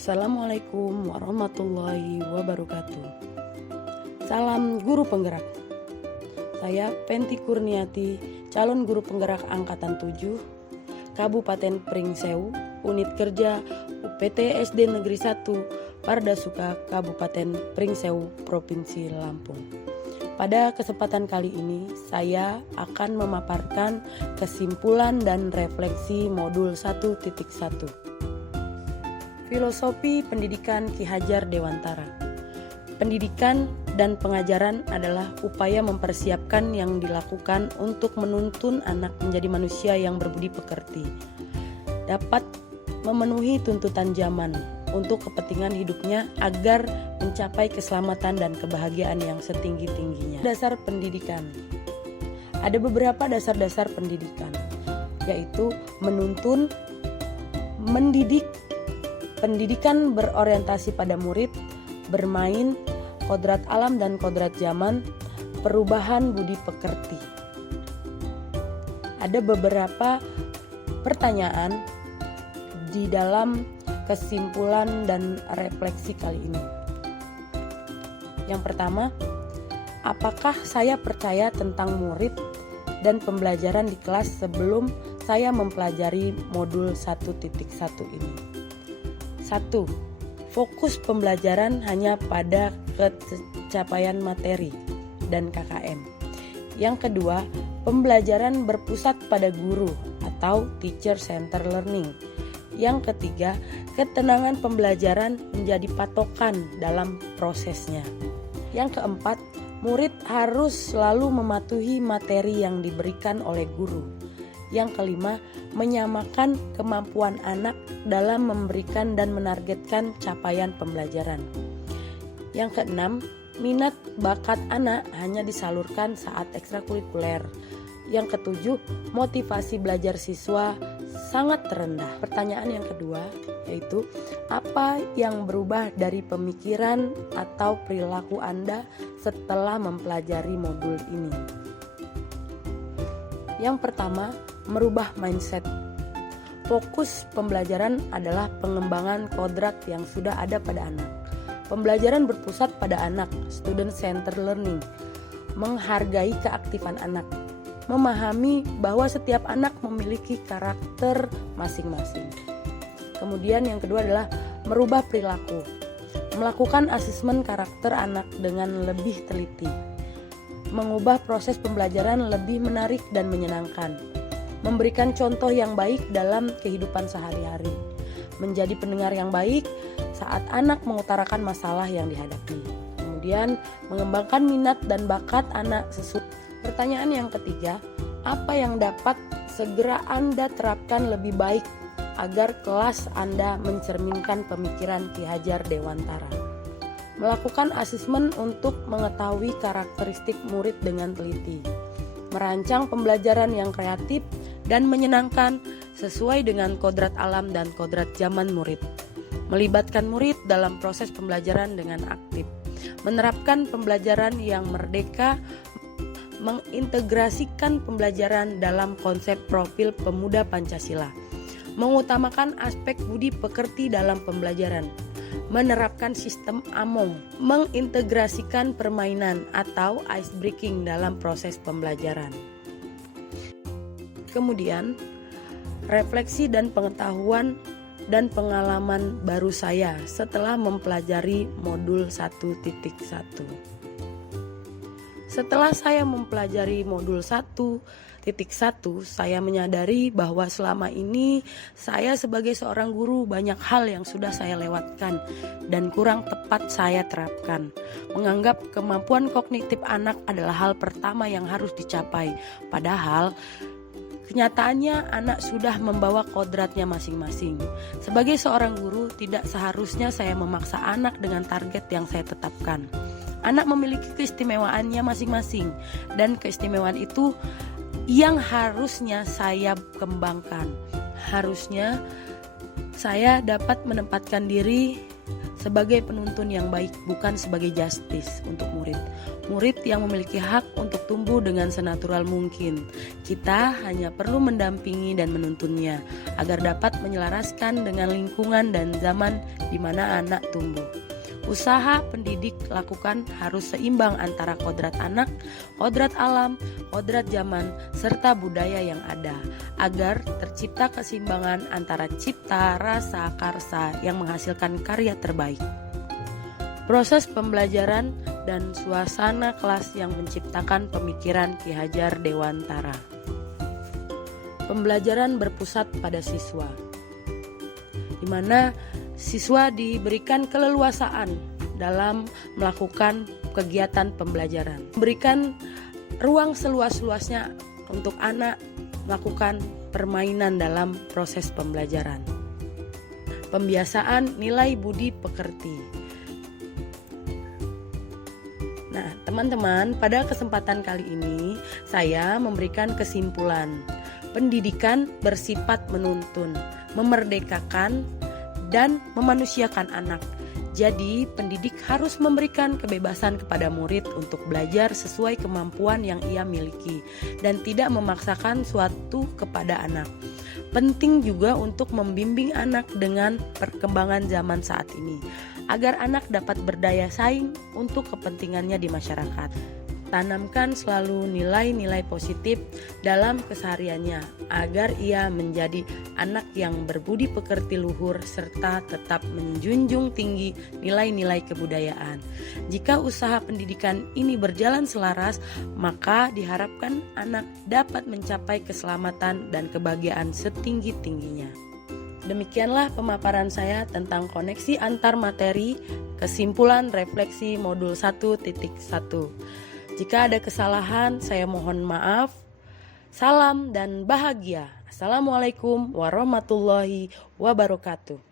Assalamualaikum warahmatullahi wabarakatuh. Salam guru penggerak. Saya Penti Kurniati, calon guru penggerak angkatan 7, Kabupaten Pringsewu, unit kerja UPT SD Negeri 1, Pardasuka, Kabupaten Pringsewu, Provinsi Lampung. Pada kesempatan kali ini, saya akan memaparkan kesimpulan dan refleksi modul 1.1. Filosofi Pendidikan Ki Hajar Dewantara. Pendidikan dan pengajaran adalah upaya mempersiapkan yang dilakukan untuk menuntun anak menjadi manusia yang berbudi pekerti, dapat memenuhi tuntutan zaman untuk kepentingan hidupnya agar mencapai keselamatan dan kebahagiaan yang setinggi-tingginya. Dasar pendidikan. Ada beberapa dasar-dasar pendidikan, yaitu menuntun, mendidik, pendidikan berorientasi pada murid, bermain, kodrat alam dan kodrat zaman, perubahan budi pekerti. Ada beberapa pertanyaan di dalam kesimpulan dan refleksi kali ini. Yang pertama, apakah saya percaya tentang murid dan pembelajaran di kelas sebelum saya mempelajari modul 1.1 ini? 1. Fokus pembelajaran hanya pada pencapaian materi dan KKM. Yang kedua, pembelajaran berpusat pada guru atau teacher center learning. Yang ketiga, ketenangan pembelajaran menjadi patokan dalam prosesnya. Yang keempat, murid harus selalu mematuhi materi yang diberikan oleh guru. Yang kelima, menyamakan kemampuan anak dalam memberikan dan menargetkan capaian pembelajaran. Yang keenam, minat bakat anak hanya disalurkan saat ekstrakurikuler. Yang ketujuh, motivasi belajar siswa sangat rendah. Pertanyaan yang kedua yaitu, apa yang berubah dari pemikiran atau perilaku Anda setelah mempelajari modul ini? Yang pertama, merubah mindset. Fokus pembelajaran adalah pengembangan kodrat yang sudah ada pada anak. Pembelajaran berpusat pada anak, student center learning, menghargai keaktifan anak, memahami bahwa setiap anak memiliki karakter masing-masing. Kemudian yang kedua adalah merubah perilaku, melakukan asesmen karakter anak dengan lebih teliti, mengubah proses pembelajaran lebih menarik dan menyenangkan, memberikan contoh yang baik dalam kehidupan sehari-hari, menjadi pendengar yang baik saat anak mengutarakan masalah yang dihadapi. Kemudian mengembangkan minat dan bakat anak sesuai. Pertanyaan yang ketiga, apa yang dapat segera Anda terapkan lebih baik agar kelas Anda mencerminkan pemikiran Ki Hajar Dewantara? Melakukan asesmen untuk mengetahui karakteristik murid dengan teliti, merancang pembelajaran yang kreatif dan menyenangkan sesuai dengan kodrat alam dan kodrat zaman murid, melibatkan murid dalam proses pembelajaran dengan aktif, menerapkan pembelajaran yang merdeka, mengintegrasikan pembelajaran dalam konsep profil pemuda Pancasila, mengutamakan aspek budi pekerti dalam pembelajaran, menerapkan sistem AMONG, mengintegrasikan permainan atau ice breaking dalam proses pembelajaran. Kemudian, refleksi dan pengetahuan dan pengalaman baru saya setelah mempelajari modul 1.1. Setelah saya mempelajari modul 1.1, saya menyadari bahwa selama ini saya sebagai seorang guru banyak hal yang sudah saya lewatkan dan kurang tepat saya terapkan. Menganggap kemampuan kognitif anak adalah hal pertama yang harus dicapai, padahal kenyataannya anak sudah membawa kodratnya masing-masing. Sebagai seorang guru, tidak seharusnya saya memaksa anak dengan target yang saya tetapkan. Anak memiliki keistimewaannya masing-masing, dan keistimewaan itu yang harusnya saya kembangkan. Harusnya saya dapat menempatkan diri sebagai penuntun yang baik, bukan sebagai justice untuk murid. Murid yang memiliki hak untuk tumbuh dengan senatural mungkin. Kita hanya perlu mendampingi dan menuntunnya agar dapat menyelaraskan dengan lingkungan dan zaman di mana anak tumbuh. Usaha pendidik lakukan harus seimbang antara kodrat anak, kodrat alam, kodrat zaman, serta budaya yang ada, agar tercipta keseimbangan antara cipta, rasa, karsa yang menghasilkan karya terbaik. Proses pembelajaran dan suasana kelas yang menciptakan pemikiran Ki Hajar Dewantara. Pembelajaran berpusat pada siswa, di mana siswa diberikan keleluasaan dalam melakukan kegiatan pembelajaran. Berikan ruang seluas-luasnya untuk anak melakukan permainan dalam proses pembelajaran. Pembiasaan nilai budi pekerti. Nah, teman-teman, pada kesempatan kali ini saya memberikan kesimpulan. Pendidikan bersifat menuntun, memerdekakan, dan memanusiakan anak. Jadi, pendidik harus memberikan kebebasan kepada murid untuk belajar sesuai kemampuan yang ia miliki dan tidak memaksakan suatu kepada anak. Penting juga untuk membimbing anak dengan perkembangan zaman saat ini, agar anak dapat berdaya saing untuk kepentingannya di masyarakat. Tanamkan selalu nilai-nilai positif dalam kesehariannya agar ia menjadi anak yang berbudi pekerti luhur serta tetap menjunjung tinggi nilai-nilai kebudayaan. Jika usaha pendidikan ini berjalan selaras, maka diharapkan anak dapat mencapai keselamatan dan kebahagiaan setinggi-tingginya. Demikianlah pemaparan saya tentang koneksi antar materi, kesimpulan refleksi modul 1.1. Jika ada kesalahan, saya mohon maaf. Salam dan bahagia. Assalamualaikum warahmatullahi wabarakatuh.